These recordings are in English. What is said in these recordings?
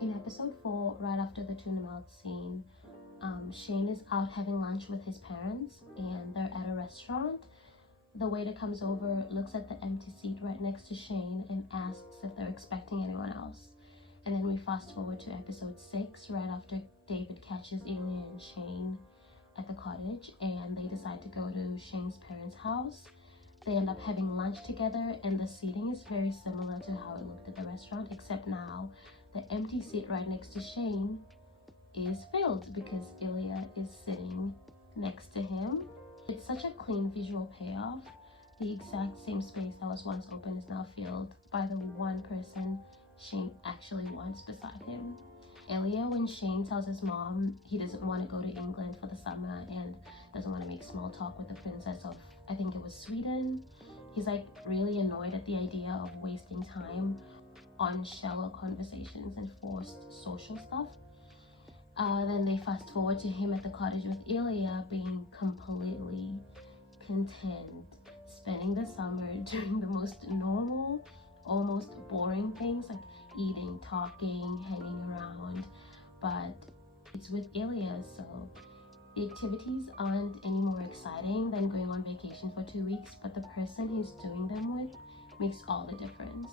In episode 4, right after the tuna melt scene, Shane is out having lunch with his parents and they're at a restaurant. The waiter comes over, looks at the empty seat right next to Shane and asks if they're expecting anyone else. And then we fast forward to episode 6, right after David catches Ilya and Shane at the cottage and they decide to go to Shane's parents' house. They end up having lunch together and the seating is very similar to how it looked at the restaurant, except now the empty seat right next to Shane is filled because Ilya is sitting next to him. It's such a clean visual payoff. The exact same space that was once open is now filled by the one person Shane actually wants beside him. Ilya, when Shane tells his mom he doesn't want to go to England for the summer and doesn't want to make small talk with the princess of, I think it was Sweden, he's like really annoyed at the idea of wasting time on shallow conversations and forced social stuff. Then they fast forward to him at the cottage with Ilya being completely content, spending the summer doing the most normal, almost boring things like eating, talking, hanging around, but it's with Ilya, so the activities aren't any more exciting than going on vacation for 2 weeks, but the person he's doing them with makes all the difference.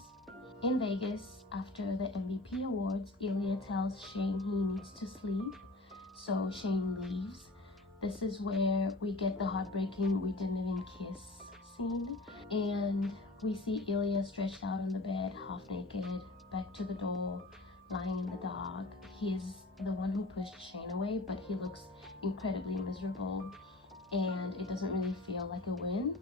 In Vegas, after the MVP awards, Ilya tells Shane he needs to sleep, so Shane leaves. This is where we get the heartbreaking "we didn't even kiss" scene, and we see Ilya stretched out on the bed, half naked, back to the door, lying in the dark. He's the one who pushed Shane away, but he looks incredibly miserable, and it doesn't really feel like a win.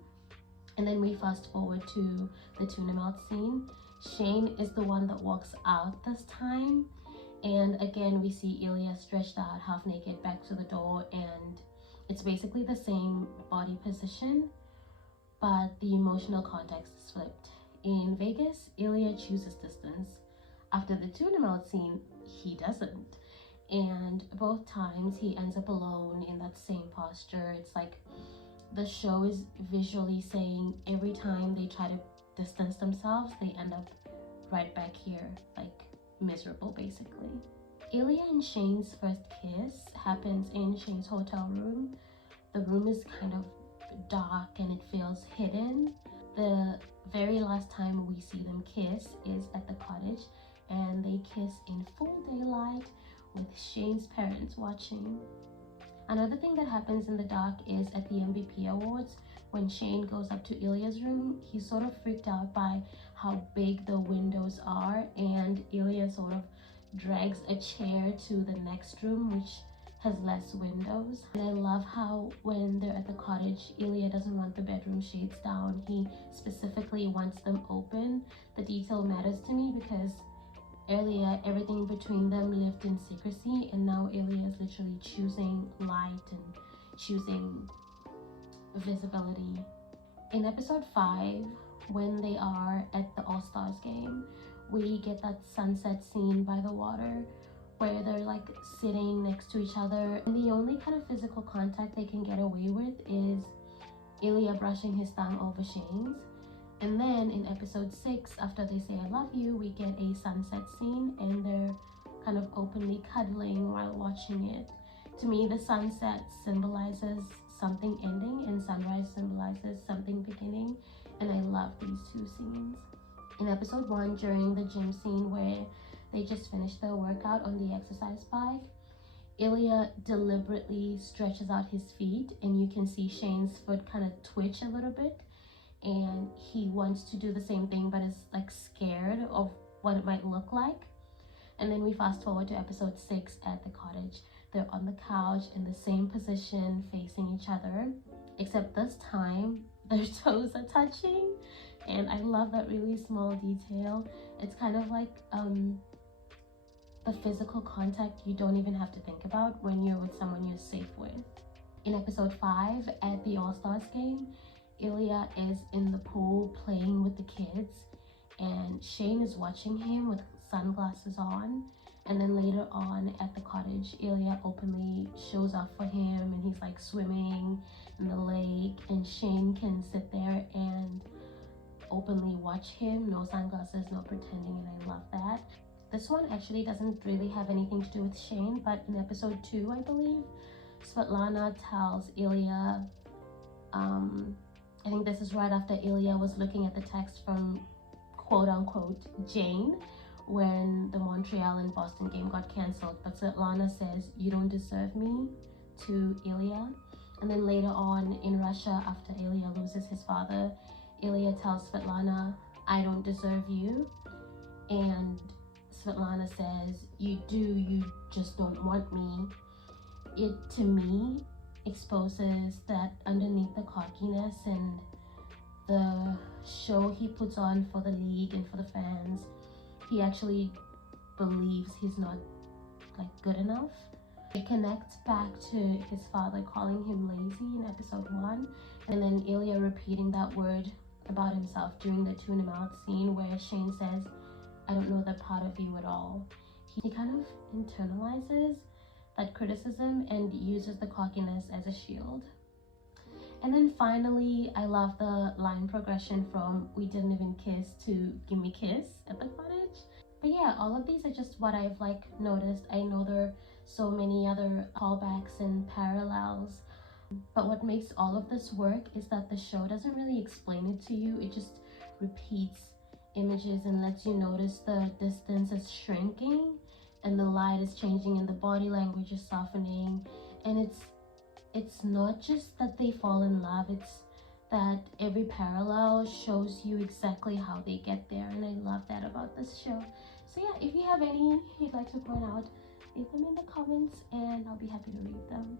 And then we fast forward to the tuna melt scene. Shane is the one that walks out this time, and again we see Ilya stretched out half naked back to the door, and it's basically the same body position, but the emotional context is flipped. In Vegas, Ilya chooses distance. After the tuna melt scene, he doesn't, and both times he ends up alone in that same posture. It's like the show is visually saying every time they try to distance themselves, they end up right back here, like miserable basically. Ilya and Shane's first kiss happens in Shane's hotel room. The room is kind of dark and it feels hidden. The very last time we see them kiss is at the cottage, and they kiss in full daylight with Shane's parents watching. Another thing that happens in the dark is at the MVP awards. When Shane goes up to Ilya's room, he's sort of freaked out by how big the windows are, and Ilya sort of drags a chair to the next room, which has less windows. And I love how when they're at the cottage, Ilya doesn't want the bedroom shades down. He specifically wants them open. The detail matters to me because earlier everything between them lived in secrecy, and now Ilya is literally choosing light and choosing visibility. In episode 5, when they are at the All-Stars game, we get that sunset scene by the water where they're like sitting next to each other, and the only kind of physical contact they can get away with is Ilya brushing his thumb over Shane's. And then in episode 6, after they say "I love you," we get a sunset scene and they're kind of openly cuddling while watching it. To me, the sunset symbolizes something ending and sunrise symbolizes something beginning, and I love these two scenes. In episode 1, during the gym scene where they just finished their workout on the exercise bike, Ilya deliberately stretches out his feet and you can see Shane's foot kind of twitch a little bit, and he wants to do the same thing but is like scared of what it might look like. And then we fast forward to episode 6 at the cottage. They're on the couch in the same position facing each other, except this time their toes are touching, and I love that really small detail. It's kind of like the physical contact you don't even have to think about when you're with someone you're safe with. In episode 5 at the All-Stars game, Ilya is in the pool playing with the kids, and Shane is watching him with sunglasses on. And then later on at the cottage, Ilya openly shows up for him and he's like swimming in the lake, and Shane can sit there and openly watch him, no sunglasses, no pretending, and I love that. this one actually doesn't really have anything to do with Shane, but in episode 2, I believe, Svetlana tells Ilya, I think this is right after Ilya was looking at the text from quote-unquote Jane when the Montreal and Boston game got cancelled, but Svetlana says, "You don't deserve me," to Ilya. And then later on in Russia, after Ilya loses his father, Ilya tells Svetlana, "I don't deserve you." And Svetlana says, "You do, you just don't want me." It, to me, exposes that underneath the cockiness and the show he puts on for the league and for the fans, he actually believes he's not good enough. It connects back to his father calling him lazy in episode 1, and then Ilya repeating that word about himself during the tune him out scene where Shane says, "I don't know that part of you at all." He kind of internalizes that criticism and uses the cockiness as a shield. And then finally, I love the line progression from "we didn't even kiss" to "give me kiss" at the cottage. But yeah, all of these are just what I've noticed. I know there are so many other callbacks and parallels, but what makes all of this work is that the show doesn't really explain it to you. It just repeats images and lets you notice the distance is shrinking and the light is changing and the body language is softening. And it's not just that they fall in love, it's that every parallel shows you exactly how they get there, and I love that about this show. So yeah, if you have any you'd like to point out, leave them in the comments and I'll be happy to read them.